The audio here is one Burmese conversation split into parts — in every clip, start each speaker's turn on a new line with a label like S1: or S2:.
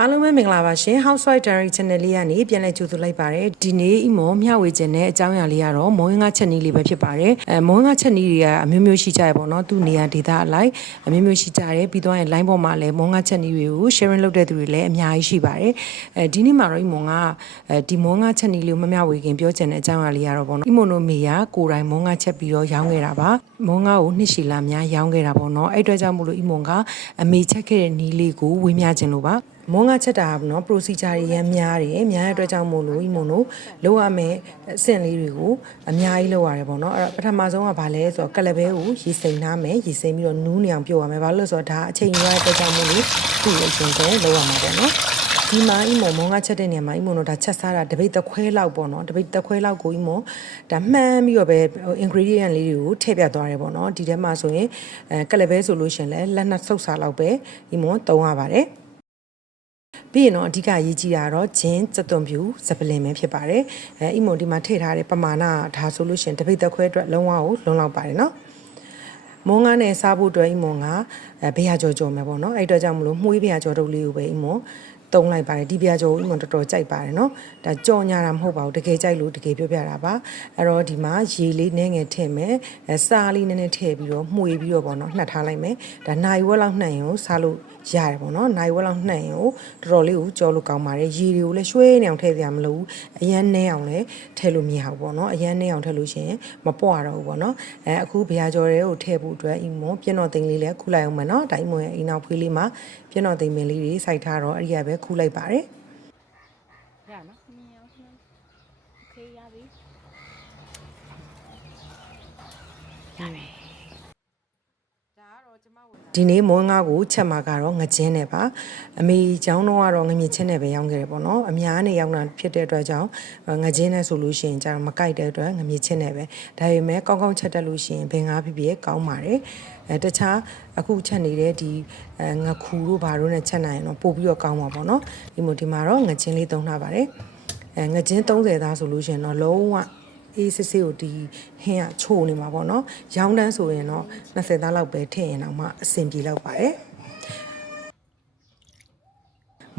S1: အားလုံးပဲမင်္ဂလာပါရှင် Housewife Diary Channel လေးကနေပြန်လည်ကြိုဆိုလိုက်ပါတယ်ဒီနေ့အမောမျှဝေခြင်းနဲ့အကြောင်းအရာလေးကတော့မောင်ငါချက်နီးလေးပဲဖြစ်ပါတယ်အဲမောင်ငါချက်နီးတွေကအမျိုးမျိုးရှိကြရပေါ့နော်သူ့နေရာဒေသအလိုက်အမျိုးမျိုးရှိကြတယ်ပြီးတော့ရင် line ပေါ်မှာလည်းမောင်ငါချက်နီးတွေကို sharing လုပ်တဲ့သူတွေလည်းအများကြီးရှိပါတယ်အဲဒီနေ့မှာတော့အမောငါအဲဒီမောင်ငါချက်နီးလေးကိုမမျှဝေခင်ပြောချင်တဲ့အကြောင်းအရာလေးကတော့ပေါ့နော်အမေနိုမေယာကိုယ်တိုင်မောင်ငါချက်ပြီးတော့ရောင်းခဲ့တာပါမောင်ငါကိုနှစ်ရှည်လာများရောင်းခဲ့တာပေါ့နော်အဲ့အတွက်ကြောင့်မို့လို့အမောကအမေချက်ခဲ့တဲ့နီးလေးကိုဝေမျှခြင်းလို့ပါ မုံငါချက်တာကနော် procedure တွေရမ်းများတယ်များတဲ့အတွက်ကြောင့်မို့လို့ဒီမုံတို့လောက်ရမယ်အဆင့်လေးတွေကိုအများကြီးလောက်ရတယ်ပေါ့နော်အဲ့တော့ပထမဆုံးကဘာလဲဆိုတော့ကလဘဲကိုရေစိမ်ထားမယ်ရေစိမ်ပြီးတော့နူးနေအောင်ပြုတ်ရမယ်ဘာလို့လဲဆိုတော့ဒါအချိန်ယူရတဲ့အတွက်ကြောင့်မို့လို့သူ့ကိုအရင်ကလောက်ရမှာပေါ့နော်ဒီမှာအီမုံမုံငါချက်တဲ့နေရာမှာအီမုံတို့ဒါချက်စားတာတပိတ်တစ်ခွဲလောက်ပေါ့နော်တပိတ်တစ်ခွဲလောက်ကိုအီမုံဒါမှန်းပြီးတော့ပဲ ingredient လေးတွေကိုထည့်ပြသွားတယ်ပေါ့နော်ဒီထဲမှာဆိုရင်အဲကလဘဲဆိုလို့ရှရင်လဲလက်နှစ်ဆုပ်စာလောက်ပဲအီမုံသုံးရပါတယ် ပြီးရင်တော့အဓိကအရေးကြီးတာကတော့ဂျင်းစက်သွန်ဖြူစပလင်ပဲဖြစ်ပါတယ်အဲအီမွန်ဒီမှာထည့်ထားတဲ့ပမာဏဒါဆိုလို့ရှရင်တပိတ်သက်ခွဲအတွက်လုံးဝကိုလုံလောက်ပါတယ်နော်မုံငါနဲ့စားဖို့အတွက်အီမွန်ကအဲဘေးရကြော်ကြော်မယ်ပေါ့နော်အဲ့အတွက်ကြောင့်မလို့မှုေးဘေးရကြော်တုပ်လေးကိုပဲအီမွန် တုံးလိုက်ပါတယ်ဒီပြာကြော်အီမွန်တော်တော်ကြိုက်ပါတယ်နော်ဒါကြော်ညာတာမဟုတ်ပါဘူးတကယ်ကြိုက်လို့တကယ်ပြောပြတာပါအဲ့တော့ဒီမှာရေလေးနည်းငယ်ထည့်မယ်အဲစားလေးနည်းနည်းထည့်ပြီးတော့မှုေးပြီးတော့ပေါ့နော်နှက်ထားလိုက်မယ်ဒါနိုင်ဝက်လောက်နှက်ရင်ကိုစားလို့ရတယ်ပေါ့နော်နိုင်ဝက်လောက်နှက်ရင်ကိုတော်တော်လေးကိုကြောလို့ကောင်းပါတယ်ရေတွေကိုလည်းရွှဲနေအောင်ထည့်ပြရမလို့အရန်နဲအောင်လည်းထည့်လို့မရဘူးပေါ့နော်အရန်နဲအောင်ထည့်လို့ရှိရင်မပွားတော့ဘူးပေါ့နော်အဲအခုဗျာကြော်တွေကိုထည့်ဖို့အတွက်အီမွန်ပြည့်တော်သိန်းလေးလည်းခူးလိုက်အောင်မယ်နော်ဒါအီမွန်ရဲ့အိမ်နောက်ဖွေးလေးမှာပြည့်တော်သိန်းပင်လေးတွေစိုက်ထားတော့အဲ့ဒီကပဲလည်းခူးလိုက်ပါတယ်
S2: ရနော်
S3: ရပြီ
S1: ဒီနေ့မွန်းကားကိုချက်မှာကတော့ငကြင်းနဲ့ပါအမေကျောင်းတော့ကတော့ငမြချင်းနဲ့ပဲရောက်ခဲ့တယ်ပေါ့နော်အများနဲ့ရောက်တာဖြစ်တဲ့အတွက်ကြောင့်ငကြင်းနဲ့ဆိုလို့ရှိရင်ကျတော့မကြိုက်တဲ့အတွက်ငမြချင်းနဲ့ပဲဒါပေမဲ့ကောင်းကောင်းချက်တက်လို့ရှိရင်ဘင်ကားဖြစ်ဖြစ်ကောင်းပါတယ်အဲတခြားအခုချက်နေတဲ့ဒီငခူတို့ဘာတို့နဲ့ချက်နိုင်ရင်တော့ပို့ပြီးတော့ကောင်းပါပေါ့နော်ဒီမို့ဒီမှာတော့ငချင်းလေးသုံးထားပါတယ်အဲငချင်း30သားဆိုလို့ရှိရင်တော့လုံးဝ အေးစစ်စစ်ကိုဒီဟင်းကချိုနေမှာပေါ့နော်ရောင်းတန်းဆိုရင်တော့20သားလောက်ပဲထည့်ရင်တော့မှအဆင်ပြေလောက်ပါတယ်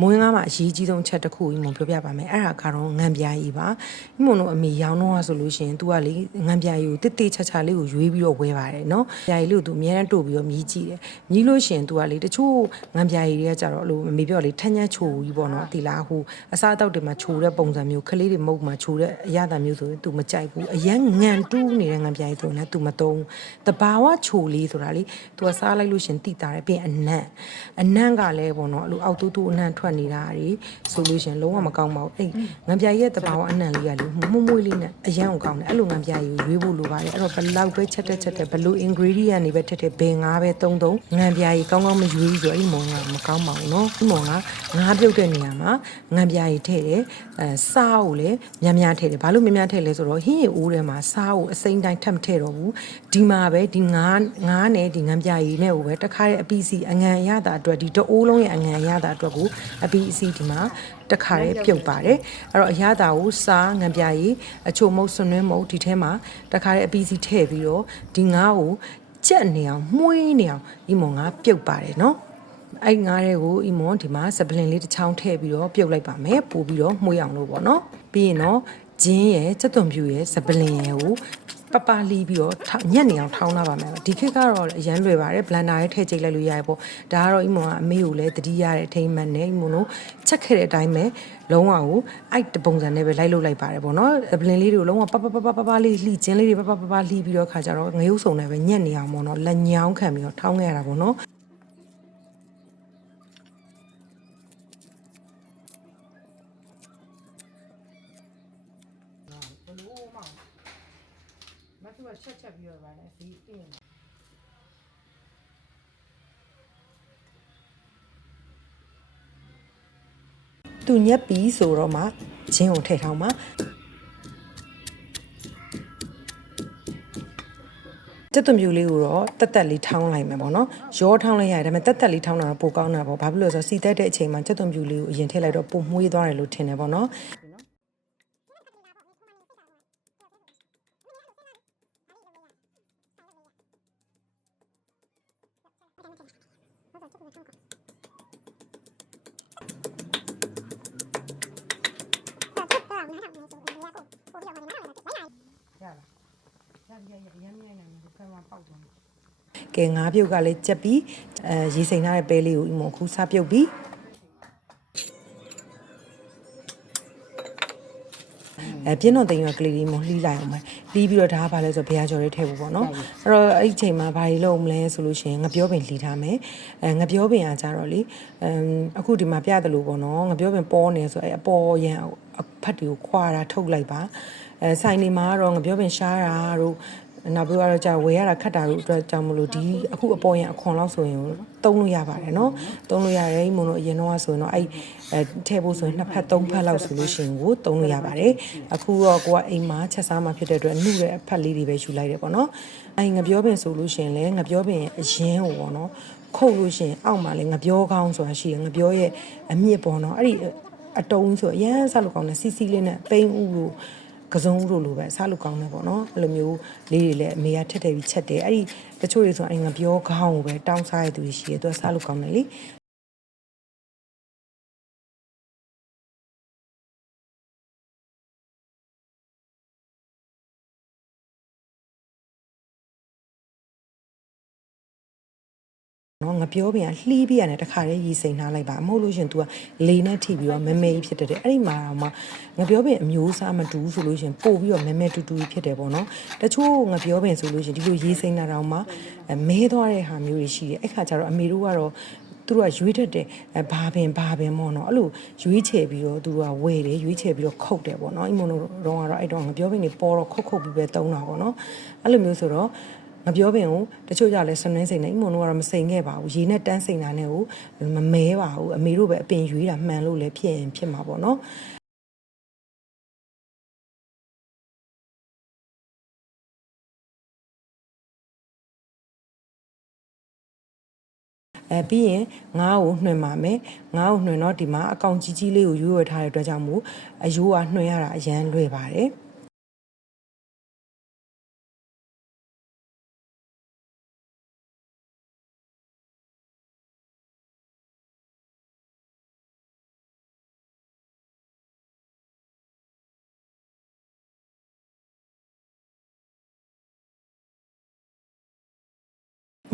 S1: မွေးငါးမှာအရေးကြီးဆုံးချက်တစ်ခုကြီးမပြောပြပါမယ်အဲ့ဒါကတော့ငံပြားကြီးပါဒီမုံတို့အမေရောင်းတော့ဆိုလို့ရှိရင် तू ကလေငံပြားကြီးကိုတစ်တိချာချာလေးကိုရွေးပြီးတော့ဝဲပါတယ်နော်ပြားကြီးလေးကို तू အများနဲ့တို့ပြီးတော့မြည်ကြည့်တယ်မြည်လို့ရှိရင် तू ကလေတချို့ငံပြားကြီးတွေကကြတော့လို့အမေပြောလေထန်းချမ်းချိုကြီးပေါ့နော်ဒီလားဟိုအစားအသောက်တွေမှာချိုတဲ့ပုံစံမျိုးခလေးတွေမုတ်မှာချိုတဲ့အရာတာမျိုးဆိုရင် तू မကြိုက်ဘူးအရန်ငံတူးနေတဲ့ငံပြားကြီးဆိုရင်လည်း तू မသုံးတဘာဝချိုလေးဆိုတာလေ तू ကစားလိုက်လို့ရှရင်တိတာတယ်ပြီးရင်အနံ့အနံ့ကလည်းပေါ့နော်အဲ့လိုအောက်တူးတူးအနံ့ထွက် ်ထွက်နေတာတွေဆိုလို့ရှင်လုံးဝမကောင်းပါဘူးအဲ့ငံပြာကြီးရဲ့တဘာဝအနံလေးကလေမှုမွေးလေးနဲ့အရန်ကိုကောင်းတယ်အဲ့လိုငံပြာကြီးကိုရွေးဖို့လိုပါတယ်အဲ့တော့ဘလောက်ပဲချက်တက်ချက်တက်ဘလို့ ingredient တွေပဲထက်ထက်ဘယ်ငါးပဲသုံးသုံးငံပြာကြီးကောင်းကောင်းမရွေးဘူးဆိုတော့အဲ့မုံကမကောင်းပါဘူးနော်ဒီမုံကငါးပြုတ်တဲ့နေရာမှာငံပြာကြီးထည့်တယ်အဲစားကိုလည်းများများထည့်တယ်ဘာလို့များများထည့်လဲဆိုတော့ဟင်းရည်အိုးထဲမှာစားကိုအစိမ်းတိုင်းထပ်မထည့်တော့ဘူးဒီမှာပဲဒီငါးငါးနဲ့ဒီငံပြာကြီးနဲ့ကိုပဲတခါရဲ့အပီစီအငံရတာအတွက်ဒီတအိုးလုံးရဲ့အငံရတာအတွက်ကိုအပီစီဒီမှာတစ်ခါရဲ့ပြုတ်ပါတယ်အဲ့တော့အရသာကိုစားငံပြားကြီးအချိုမုတ်ဆွနွင်းမုတ်ဒီထဲမှာတစ်ခါရဲ့အပီစီထည့်ပြီးတော့ဒီငါးကိုကြက်နေအောင်မှုေးနေအောင်ဒီမုံငါပြုတ်ပါတယ်နော်အဲ့ငားတွေကိုအီမွန်ဒီမှာစပလင်လေးတစ်ချောင်းထည့်ပြီးတော့ပြုတ်လိုက်ပါမယ်ပို့ပြီးတော့မှုေးအောင်လို့ပေါ့နော်ပြီးရင်တော့ဂျင်းရဲ့စက်သွန်ဖြူရဲ့စပလင်ရဲ့ကို ပပလီးပြီးတော့ထောင်ညက်နေအောင်ထောင်းလာပါမယ်ဒီခေတ်ကတော့အရန်လွယ်ပါတယ်ဘလန်ဒါရဲ့ထည့်ကြိတ်လိုက်လို့ရရပေါ့ဒါကတော့အီမွန်ကအမေကိုလည်းတတိရတဲ့အထိမ်းမှန်နဲ့အီမွန်တို့ချက်ခဲ့တဲ့အတိုင်းပဲလုံးဝကိုအဲ့တပုံစံနဲ့ပဲလိုက်လုပ်လိုက်ပါတယ်ပေါ့နော်စပလင်လေးတွေကိုလုံးဝပပပပပပလေးလှီချင်းလေးတွေပပပပလှီပြီးတော့ခါကြတော့ငရုတ်စုံနဲ့ပဲညက်နေအောင်ပေါ့နော်လက်ညောင်းခံပြီးတော့ထောင်းခဲ့ရတာပေါ့နော်ဘလို့မမ သူကချက်ချက်ပြီးတော့ဗာလဲဒီအင်းသူညက်ပြီးဆိုတော့မှချင်းကိုထည့်ထောင်းမှာတက်သွမြူလေးကိုတော့တက်တက်လေးထောင်းလိုက်မယ်ပေါ့နော်ရောထောင်းလိုက်ရတယ်ဒါပေမဲ့တက်တက်လေးထောင်းတာတော့ပိုကောင်းတာပေါ့ဘာဖြစ်လို့လဲဆိုတော့စီတက်တဲ့အချိန်မှာတက်သွမြူလေးကိုအရင်ထည့်လိုက်တော့ပုံမှုေးသွားတယ်လို့ထင်တယ်ပေါ့နော် ရလားရရရရမ်းမြိုင်နိုင်တယ်ခံမှာပေါက်သွား ကဲငါးပြုတ်ကလည်းကြက်ပြီးအဲရေစိမ်ထားတဲ့ပဲလေးကိုအမခုစားပြုတ်ပြီးအဲပြင်းတော့တင်ရွက်ကလေးလေးမလှီးလိုက်အောင်မယ်လှီးပြီးတော့ဒါကဘာလဲဆိုဘုရားကျော်လေးထည့်ဖို့ပေါ့နော်အဲ့တော့အဲ့ဒီချိန်မှာဘာတွေလုပ်မလဲဆိုလို့ရှိရင်ငပြောပင်လှီးထားမယ်အဲငပြောပင်ကကြတော့လေအမ်အခုဒီမှာပြတယ်လို့ပေါ့နော်ငပြောပင်ပေါ်နေဆိုအဲအပေါ်ရန်အဖတ်တွေကိုခွာတာထုတ်လိုက်ပါအဲဆိုင်နေမှာတော့ငပြောပင်ရှားတာတို့ နောက်ပြီးတော့ကြာဝယ်ရတာခက်တာတို့အတွက်ကြောင့်မလို့ဒီအခုအပေါ်ရင်အခွန်လောက်ဆိုရင်တုံးလို့ရပါတယ်နော်တုံးလို့ရတယ်မုံတို့အရင်တော့ဆိုရင်တော့အဲ့အဲထည့်ဖို့ဆိုရင်နှစ်ဖက်သုံးဖက်လောက်ဆိုလို့ရှိရင်ကိုတုံးလို့ရပါတယ်အခုတော့ကိုကအိမ်မှာချက်စားမှဖြစ်တဲ့အတွက်နှုတဲ့အဖက်လေးတွေပဲယူလိုက်တယ်ပေါ့နော်အဲ့ငပြောပင်ဆိုလို့ရှိရင်လည်းငပြောပင်အရင်ဟိုပေါ့နော်ခုတ်လို့ရှိရင်အောက်မှာလည်းငပြောကောင်းဆိုတာရှိတယ်ငပြောရဲ့အမြင့်ပေါ့နော်အဲ့ဒီအတုံးဆိုအရန်ဆက်လို့ကောင်းတယ်စီစီလေးနဲ့ပိန်းဥလို့ ကစုံတို့လိုပဲစားလို့ကောင်းတယ်ပေါ့နော်အဲ့လိုမျိုးလေးတွေလည်းအမေကထက်ထည့်ပြီးချက်တယ်အဲ့ဒီတချို့တွေဆိုအဲ့ငပြောခေါင်းကိုပဲတောင်းစားရတဲ့သူတွေရှိတယ်သူကစားလို့ကောင်းတယ်လေ နော်ငပြောပြန်လှီးပြရတယ်တခါတည်းရီစိန်ထားလိုက်ပါမဟုတ်လို့ရှရင် तू ကလေနဲ့ထိပြီးတော့မဲမဲကြီးဖြစ်တတ်တယ်အဲ့ဒီမှာတော့မှငပြောပြန်အမျိုးအစားမတူဘူးဆိုလို့ရှရင်ပို့ပြီးတော့မဲမဲတူတူကြီးဖြစ်တယ်ပေါ့နော်တချို့ငပြောပြန်ဆိုလို့ရှရင်ဒီလိုရီစိန်တာတော့မှအဲမဲသွားတဲ့ဟာမျိုးတွေရှိတယ်အဲ့ခါကျတော့အမေတို့ကတော့သူတို့ကရွေးတတ်တယ်အဲဘာပင်ဘာပင်ပေါ့နော်အဲ့လိုရွေးချယ်ပြီးတော့သူတို့ကဝယ်တယ်ရွေးချယ်ပြီးတော့ခုတ်တယ်ပေါ့နော်အိမ်မတို့တော့ကတော့အဲ့တော့ငပြောပင်တွေပေါ်တော့ခုတ်ခုတ်ပြီးပဲတုံးတာပေါ့နော်အဲ့လိုမျိုးဆိုတော့ ငပြောပင်ကိုတချို့ကြလည်းဆွနှင်းစိန်နေအိမ်မတို့ကတော့မစိန်ခဲ့ပါဘူးရေနဲ့တန်းစိန်တာနဲ့ကိုမမဲပါဘူးအမေတို့ပဲအပင်ရွေးတာမှန်လို့လည်းဖြစ်ရင်ဖြစ်မှာပေါ့နော်အဲပြီးရင်ငါးကိုနှွင်ပါမယ်ငါးကိုနှွင်တော့ဒီမှာအကောင်ကြီးကြီးလေးကိုရွေးဝယ်ထားတဲ့အတွက်ကြောင့်မို့အယိုးကနှွင်ရတာအရန်လွယ်ပါတယ်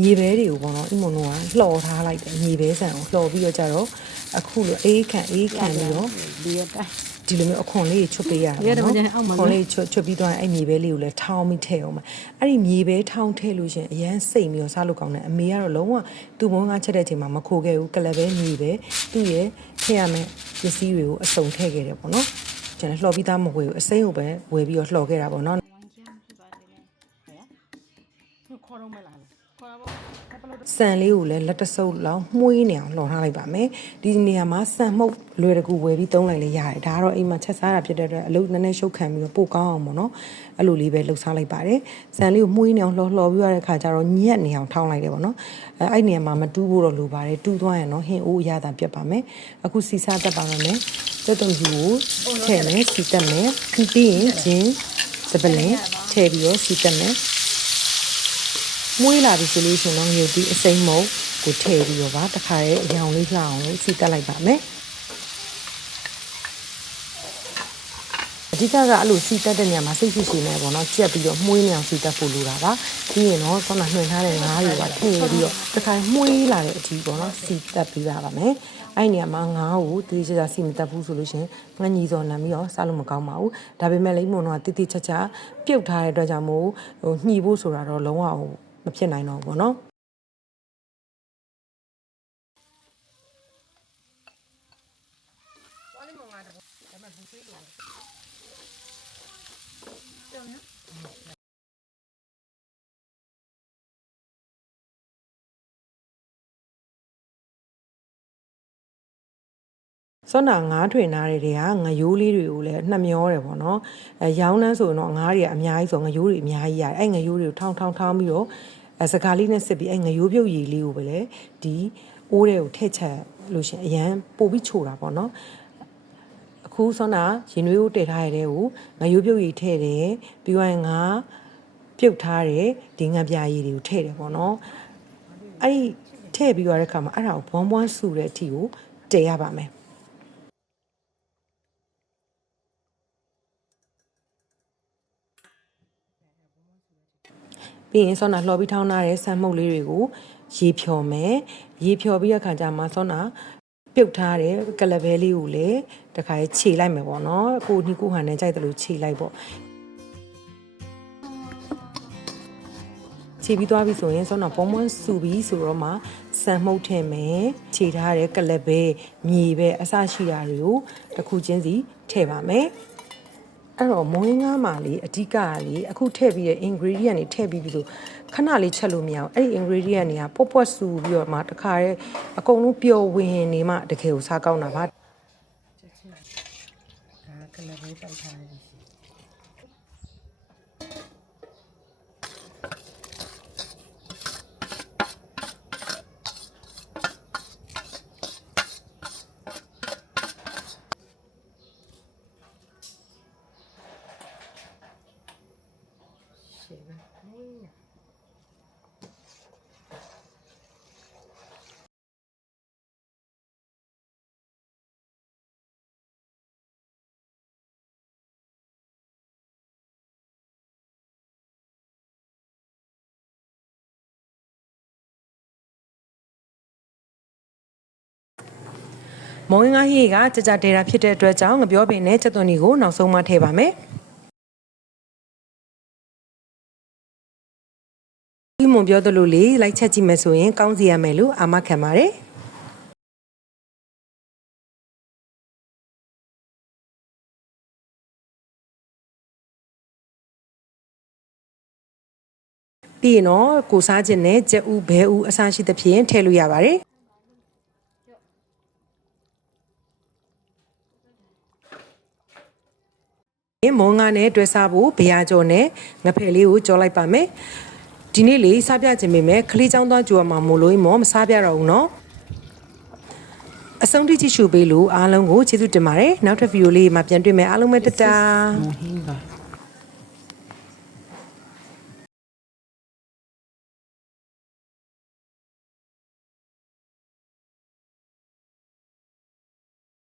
S1: မြေပဲတွေကိုပေါ့နော်အမုံတို့ကလှော်ထားလိုက်တယ်မြေပဲဆန်ကိုလှော်ပြီးတော့ကြတော့အခုလိုအေးခံအေးခံပြီးတော့
S2: ဒီရတိုင်း
S1: ဒီလိုမျိုးအခွန်လေးချွတ်ပေးရတာ
S2: ဒီကတော့မကျန်အောင်ပါ
S1: ခွန်လေးချွတ်ချွတ်ပြီးတော့အဲ့မြေပဲလေးကိုလည်းထောင်းပြီးထည့်အောင်ပါအဲ့ဒီမြေပဲထောင်းထည့်လို့ရှရင်အရန်စိတ်ပြီးတော့စားလို့ကောင်းတယ်အမေကတော့လုံးဝသူ့ဘုံကချက်တဲ့အချိန်မှာမခိုခဲ့ဘူးကလပဲမြေပဲသူ့ရဲ့ထည့်ရမယ့်ပစ္စည်းတွေကိုအစုံထည့်ခဲ့တယ်ပေါ့နော်ကျွန်တော်လှော်ပြီးသားမဝယ်ဘူးအစိမ်းကိုပဲဝယ်ပြီးတော့လှော်ခဲ့တာပေါ့နော်
S3: ဝိုင်းချမ်းဖြစ်ပါတယ်လေဟဲ့
S2: ခေါ်တော့မလား
S3: ခေါ်တော့
S1: ဆန်လေးကိုလည်းလက်တဆုပ်လောက်မှုေးနေအောင်လှော်ထားလိုက်ပါမယ်ဒီနေရာမှာဆန်မှုတ်လွယ်တကူဝယ်ပြီးသုံးလိုက်လေရတယ်ဒါကတော့အိမ်မှာချက်စားတာဖြစ်တဲ့အတွက်အလုပ်နည်းနည်းရှုပ်ခံပြီးတော့ပို့ကောင်းအောင်ပေါ့နော်အဲ့လိုလေးပဲလှုပ်စားလိုက်ပါတယ်ဆန်လေးကိုမှုေးနေအောင်လှော်လှော်ပြီးရတဲ့ခါကျတော့ညက်နေအောင်ထောင်းလိုက်တယ်ပေါ့နော်အဲအဲ့ဒီနေရာမှာမတူးဖို့တော့လိုပါတယ်တူးသွားရင်တော့ဟင်းအိုးအရသာပြတ်ပါမယ်အခုစီစားတက်ပါမယ်စက်တုံးကြီးကိုထည့်မယ်စီတက်မယ်ပြီးရင်ဂျင်းစပလင်ထည့်ပြီးတော့စီတက်မယ် မွေးလာပြီဆိုလို့ရှိရင်တော့ငရုတ်ပြီးအစိမ်းမုံကိုထည့်ပြီးတော့ပါတခါရဲ့အရောင်လေးလှအောင်လို့စီတက်လိုက်ပါမယ်အဓိကကအဲ့လိုစီတက်တဲ့နေရာမှာစိတ်ရှိရှိနေပေါ့နော်ကြက်ပြီးတော့မှုေးနေအောင်စီတက်ဖို့လိုတာပါပြီးရင်တော့ဆောင်းတာနှွင်ထားတဲ့ငါးတွေကထည့်ပြီးတော့တခါမှုေးလာတဲ့အထိပေါ့နော်စီတက်ပြီးပါပါမယ်အဲ့ဒီနေရာမှာငါးကိုတေးချာချာစီမတက်ဘူးဆိုလို့ရှိရင်ငါညီစော်နံပြီးတော့စားလို့မကောင်းပါဘူးဒါပေမဲ့လိမ့်မုံတော့တိတိချာချာပြုတ်ထားတဲ့အတွက်ကြောင့်မို့ဟိုညှီဖို့ဆိုတာတော့လုံးဝဟို မဖြစ်နိုင်တော့ဘူးပေါ့နော် စောနာငါးထွင်ထားတဲ့တွေကငရိုးလေးတွေကိုလည်းနှမျောတယ်ပေါ့နော်အဲရောင်းနှန်းဆိုရင်တော့ငါးတွေကအများကြီးဆိုငရိုးတွေအများကြီးရတယ်အဲငရိုးတွေကိုထောင်းထောင်းထောင်းပြီးတော့အဲစကားလေးနဲ့စစ်ပြီးအဲငရိုးပြုတ်ရည်လေးကိုပဲလေဒီအိုးတွေကိုထည့်ချက်လို့ရှရင်အရန်ပို့ပြီးချိုတာပေါ့နော်အခုစောနာရင်နွေးကိုတည်ထားရတဲ့ကိုငရိုးပြုတ်ရည်ထည့်တယ်ပြီးတော့ငါပြုတ်ထားတဲ့ဒီငံပြာရည်တွေကိုထည့်တယ်ပေါ့နော်အဲ့ဒီထည့်ပြီးရတဲ့ခါမှာအဲ့ဒါကိုဘွန်းဘွန်းဆူတဲ့အထိကိုတည်ရပါမယ် ပြီးရင်ဆောနာလှော်ပြီးထောင်းထားတဲ့ဆန်မှုတ်လေးတွေကိုရေဖြော်မယ်ရေဖြော်ပြီးတဲ့ခါကျမှဆောနာပြုတ်ထားတဲ့ကလဘဲလေးကိုလည်းတခါခြေလိုက်မယ်ပေါ့နော်ကိုနီကိုဟန်နဲ့ကြိုက်တယ်လို့ခြေလိုက်ပေါ့ခြေပြီးသွားပြီဆိုရင်ဆောနာပုံမွန်းစူပြီးဆိုတော့မှဆန်မှုတ်ထည့်မယ်ခြေထားတဲ့ကလဘဲမြေပဲအစရှိတာတွေကိုတစ်ခုချင်းစီထည့်ပါမယ် အဲ့တော့မုံရင်းကားမှာလေအဓိကကလေအခုထည့်ပြီးတဲ့ ingredient တွေထည့်ပြီးပြီဆိုခဏလေးချက်လို့မရအောင်အဲ့ဒီ ingredient တွေကပွက်ပွက်ဆူပြီးတော့မှတခါရဲအကုန်လုံးပျော်ဝင်နေမှတကယ်ကိုစားကောင်းတာပါဒါကလဘဲပိုက်ထားရရှိ မုံငါဟီကကြကြတေတာဖြစ်တဲ့အတွက်ကြောင့်ငပြောပင်နဲ့ချက်သွန်ဒီကိုနောက်ဆုံးမှထည့်ပါမယ်ဒီမုံပြောသလိုလေးလိုက်ချက်ကြည့်မယ်ဆိုရင်ကောင်းစီရမယ်လို့အာမခံပါတယ်ပြီးရင်တော့ကိုစားခြင်းနဲ့ကြက်ဥဘဲဥအစားရှိသဖြင့်ထည့်လို့ရပါတယ် င်မွန်ငါနဲ့တွေ့စားဖို့ဘရာကျော်နဲ့ငဖယ်လေးကိုကြောလိုက်ပါမယ်ဒီနေ့လေးစားပြခြင်းပေမဲ့ခလေးချောင်းသွားကြွမှာမို့လို့မောမစားပြတော့ဘူးနော်အဆုံးထိကြည့်ရှုပေးလို့အားလုံးကိုကျေးဇူးတင်ပါတယ်နောက်ထပ်ဗီဒီယိုလေးမှာပြန်တွေ့မယ်အားလုံးပဲတတာ